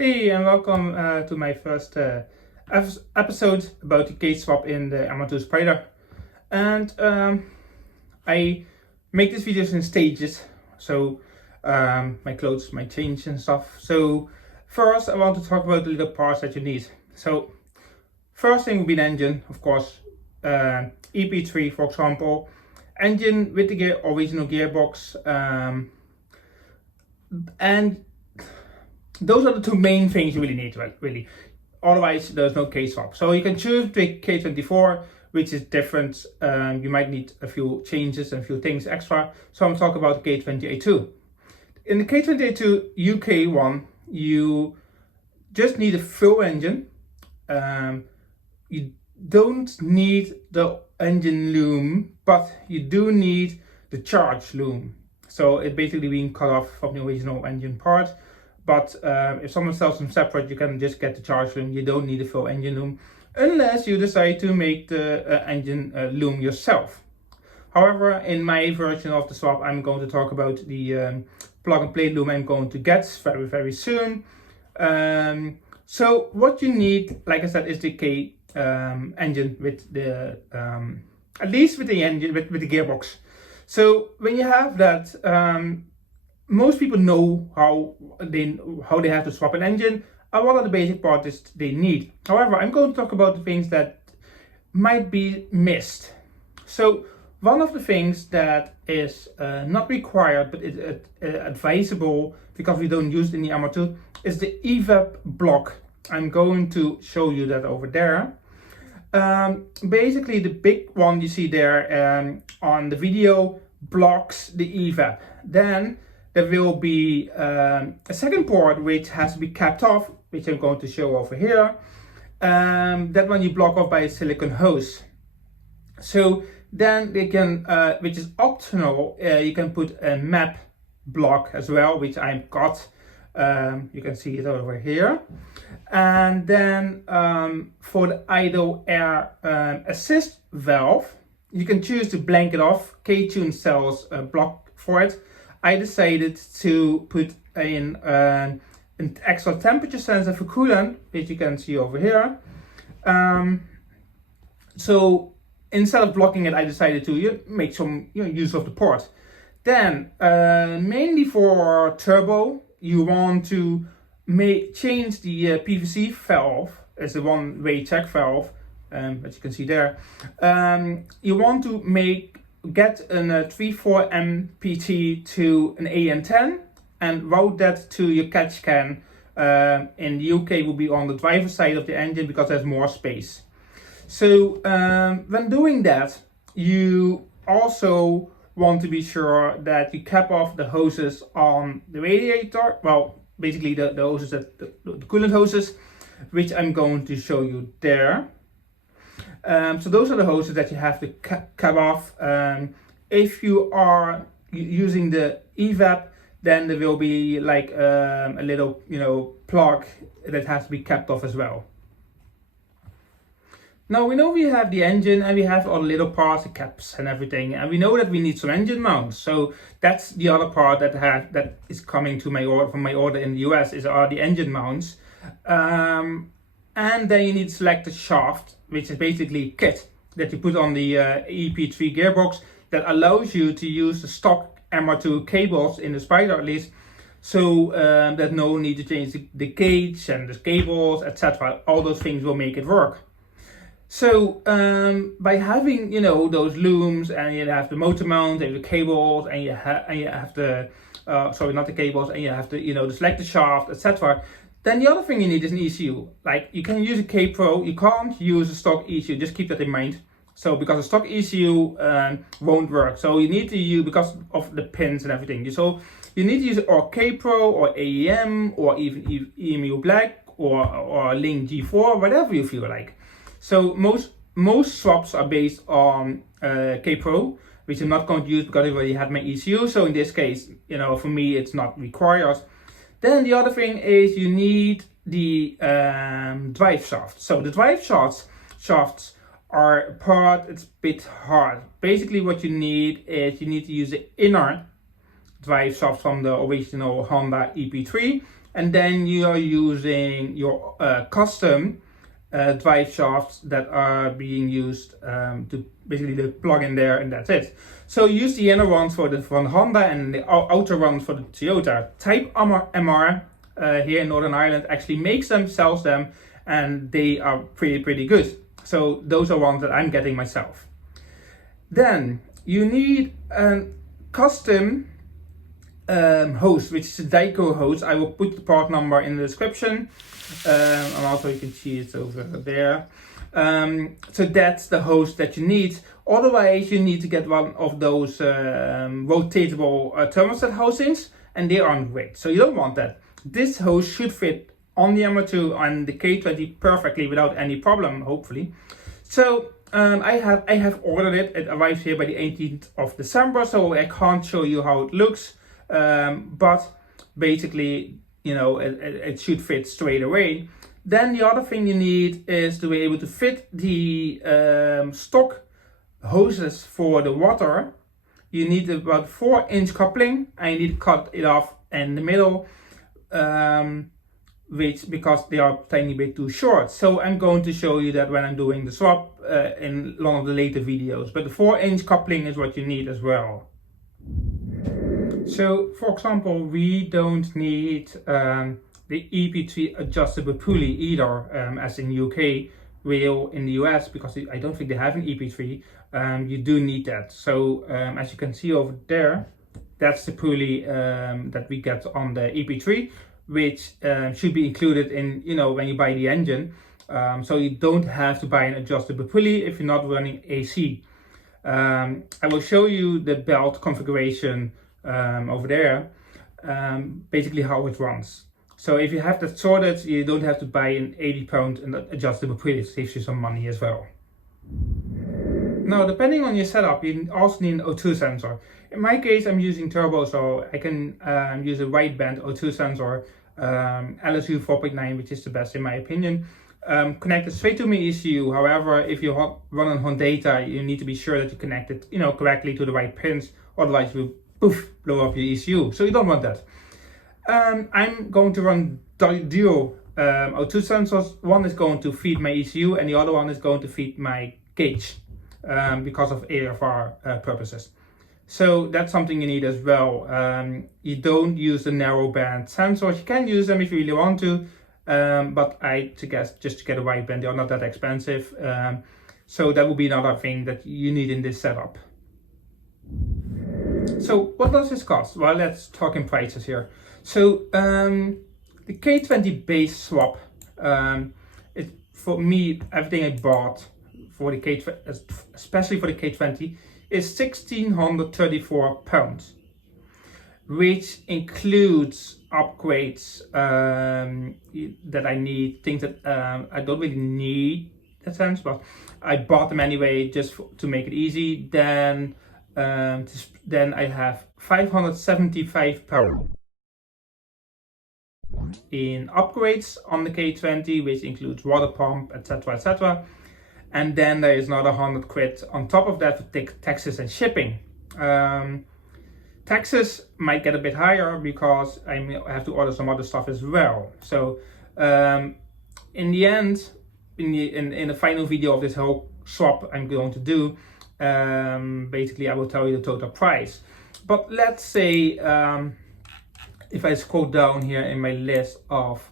Hey, and welcome to my first episode about the case swap in the MR2 Spyder. And I make these videos in stages, so my clothes might change and stuff. So first I want to talk about the little parts that you need. So first thing would be the engine, of course, EP3 for example, engine with the original gearbox, and those are the two main things you really need, right? Really. Otherwise, there's no case swap. So you can choose the K24, which is different. You might need a few changes and a few things extra. So I'm talking about the K20A2. In the K20A2 UK one, you just need a full engine. You don't need the engine loom, but you do need the charge loom. So it's basically being cut off from the original engine part. But if someone sells them separate, you can just get the charge loom. You don't need a full engine loom unless you decide to make the engine loom yourself. However, in my version of the swap, I'm going to talk about the plug and play loom I'm going to get very soon. So what you need, like I said, is the K engine with the at least with the engine with the gearbox. So when you have that, most people know how they have to swap an engine and what are the basic parts they need. However, I'm going to talk about the things that might be missed. So one of the things that is not required but is advisable because we don't use it in the MR2 is the EVAP block. I'm going to show you that over there. Basically the big one you see there on the video blocks the EVAP. Then there will be a second port which has to be capped off, which I'm going to show over here. That one you block off by a silicone hose. So then they can, which is optional, you can put a map block as well, which I've got. You can see it over here. And then for the idle air assist valve, you can choose to blank it off. K-Tune sells a block for it. I decided to put in an extra temperature sensor for coolant, which you can see over here. So instead of blocking it, I decided to make some use of the port. Then mainly for turbo, you want to change the PVC valve as a one-way check valve, as you can see there. You want to get a 3/4 MPT to an AN10 and route that to your catch can. In the UK will be on the driver's side of the engine because there's more space. So when doing that, you also want to be sure that you cap off the hoses on the radiator. Well, basically the hoses, the coolant hoses, which I'm going to show you there. So those are the hoses that you have to cap off. If you are using the EVAP, then there will be like a little, plug that has to be capped off as well. Now we know we have the engine and we have all the little parts, the caps and everything, and we know that we need some engine mounts. So that's the other part that is coming to my order from my order in the US are the engine mounts. And then you need to select the shaft, which is basically kit that you put on the EP3 gearbox that allows you to use the stock MR2 cables in the Spyder at least. So there's no need to change the gauge and the cables, etc. All those things will make it work. So by having those looms, and you have the motor mount and the cables, and you have the sorry, not the cables, and you have to select the shaft, etc. Then the other thing you need is an ECU. Like you can use a K-Pro, you can't use a stock ECU. Just keep that in mind. So because a stock ECU won't work, so you need to use, because of the pins and everything. So you need to use or K-Pro or AEM or even EMU Black or Link G4, whatever you feel like. So most swaps are based on K-Pro, which I'm not going to use because I already had my ECU. So in this case, for me, it's not required. Then the other thing is you need the drive shaft. So the drive shafts are a part, it's a bit hard. Basically what you need is you need to use the inner drive shaft from the original Honda EP3 and then you are using your custom drive shafts that are being used to basically plug in there, and that's it. So use the inner ones for the Honda and the outer ones for the Toyota. Type MR here in Northern Ireland actually makes them, sells them, and they are pretty good. So those are ones that I'm getting myself. Then you need a custom hose, which is a Dyco hose. I will put the part number in the description, and also you can see it over there. So that's the hose that you need. Otherwise you need to get one of those rotatable thermostat housings, and they aren't great, so you don't want that. This hose should fit on the MR2 and the K20 perfectly without any problem, hopefully. So I have ordered it. It arrives here by the 18th of December, so I can't show you how it looks, but basically, you know, it should fit straight away. Then the other thing you need is to be able to fit the stock hoses for the water. You need about 4-inch coupling, and you need to cut it off in the middle, because they are a tiny bit too short. So I'm going to show you that when I'm doing the swap in one of the later videos. But the 4-inch coupling is what you need as well. So for example, we don't need the EP3 adjustable pulley either, as in UK, will in the US, because I don't think they have an EP3. You do need that. So as you can see over there, that's the pulley that we get on the EP3, which should be included in, you know, when you buy the engine. So you don't have to buy an adjustable pulley if you're not running AC. I will show you the belt configuration over there, basically how it runs. So if you have that sorted, you don't have to buy an 80-pound adjustable pulley. It saves you some money as well. Now, depending on your setup, you also need an O2 sensor. In my case, I'm using turbo, so I can use a wideband O2 sensor, LSU 4.9, which is the best in my opinion. Connected straight to my ECU. However, if you run on data, you need to be sure that you connect it, you know, correctly to the right pins. Otherwise, you will poof, blow up your ECU. So you don't want that. I'm going to run dual O2 sensors. One is going to feed my ECU, and the other one is going to feed my gauge, because of AFR purposes. So that's something you need as well. You don't use the narrow band sensors. You can use them if you really want to, but I suggest just to get a wideband. They are not that expensive. So that will be another thing that you need in this setup. So what does this cost? Well, let's talk in prices here. So the K20 base swap, for me, everything I bought for the K20, especially for the K20, is £1,634, which includes upgrades that I need, things that I don't really need in a sense, but I bought them anyway just to make it easy. Then I have £575 in upgrades on the K20, which includes water pump, etc, etc. And then there is another 100 quid on top of that for taxes and shipping. Taxes might get a bit higher because I have to order some other stuff as well. So in the end, in the final video of this whole swap I'm going to do, basically I will tell you the total price. But let's say if I scroll down here in my list of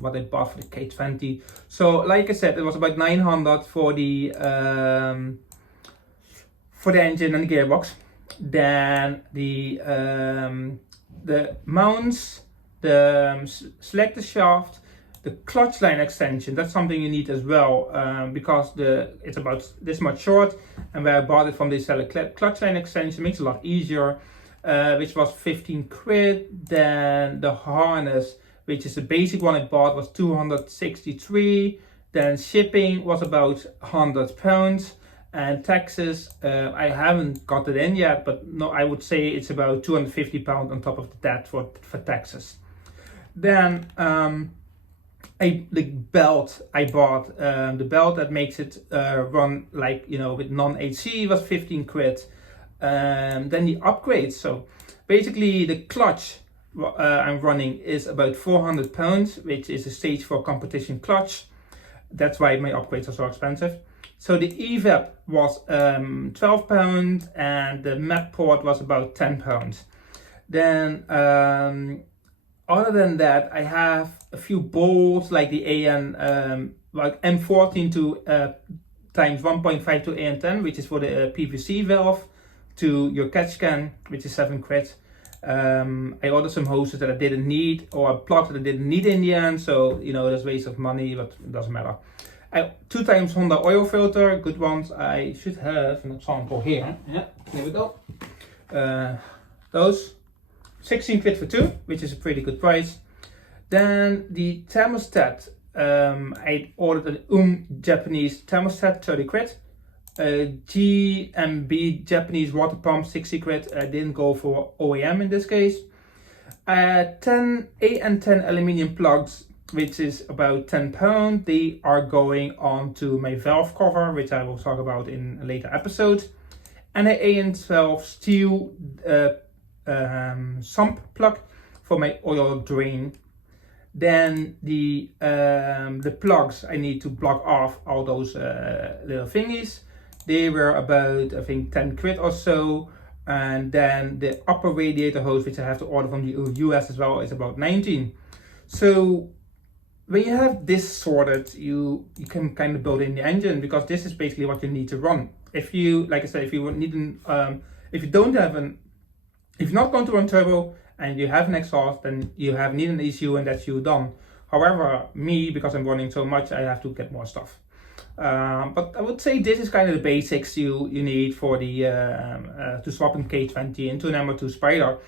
what I bought for the K20. So like I said, it was about 900 for the engine and the gearbox. Then the mounts, the selector shaft, the clutch line extension. That's something you need as well, because it's about this much short, and where I bought it from, they sell a clutch line extension. Makes it a lot easier. Which was 15 quid. Then the harness, which is the basic one I bought, was 263. Then shipping was about £100, and taxes, I haven't got it in yet, but no, I would say it's about £250 on top of that for taxes. Then the belt I bought, the belt that makes it run like, you know, with non-HC, was 15 quid. Then the upgrades, so basically the clutch I'm running is about 400 pounds, which is a stage 4 competition clutch. That's why my upgrades are so expensive. So the EVAP was 12 pounds and the mat port was about 10 pounds. Then other than that, I have a few bolts like the AN like M14 to times 1.5 to AN10, which is for the PVC valve, to your catch can, which is 7 quid. I ordered some hoses that I didn't need, or plugs that I didn't need in the end, so you know, there's waste of money, but it doesn't matter. 2 times Honda oil filter, good ones. I should have an example here. Yeah, here we go. Those 16 quid for 2, which is a pretty good price. Then the thermostat, I ordered an Japanese thermostat, 30 quid. GMB Japanese water pump, 60 quid. I didn't go for OEM in this case. 10 AN10 aluminium plugs, which is about 10 pounds. They are going on to my valve cover, which I will talk about in a later episode. And an AN12 steel sump plug for my oil drain. Then the plugs, I need to block off all those little thingies. They were about, I think, 10 quid or so. And then the upper radiator hose, which I have to order from the US as well, is about 19. So when you have this sorted, you can kind of build in the engine, because this is basically what you need to run. If you, like I said, if you need an, if you don't have an, if you're not going to run turbo and you have an exhaust, then you need an ECU and that's you done. However, me, because I'm running so much, I have to get more stuff. But I would say this is kind of the basics you need for the to swap an K20 into an MR2 Spyder.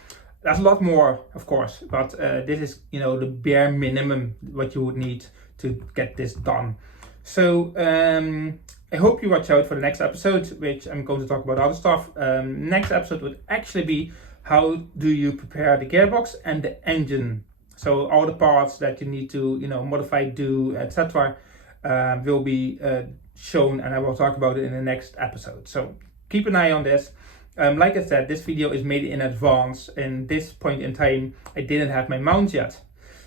There's a lot more, of course, but this is, you know, the bare minimum what you would need to get this done. So I hope you watch out for the next episode, which I'm going to talk about other stuff. Next episode would actually be how do you prepare the gearbox and the engine. So all the parts that you need to, you know, modify, do, etc. Will be shown, and I will talk about it in the next episode. So keep an eye on this. Like I said, this video is made in advance. In this point in time, I didn't have my mount yet.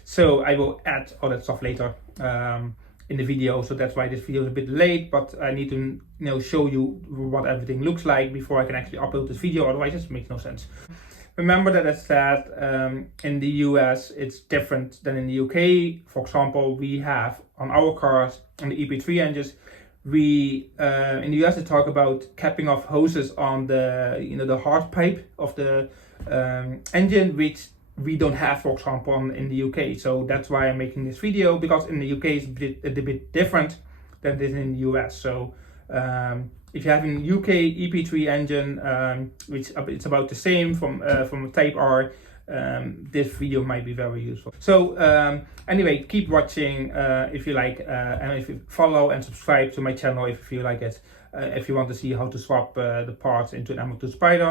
So I will add all that stuff later in the video. So that's why this video is a bit late, but I need to, you know, show you what everything looks like before I can actually upload this video. Otherwise, it makes no sense. Remember that I said in the US it's different than in the UK. For example, we have on our cars, on the EP3 engines, we in the US they talk about capping off hoses on the, you know, the hard pipe of the engine, which we don't have, for example, in the UK. So that's why I'm making this video, because in the UK it's a bit different than it is in the US. So if you have an UK EP3 engine, which it's about the same from Type R, this video might be very useful. So anyway, keep watching if you like, and if you follow and subscribe to my channel if you feel like it, if you want to see how to swap the parts into an MR2 Spyder.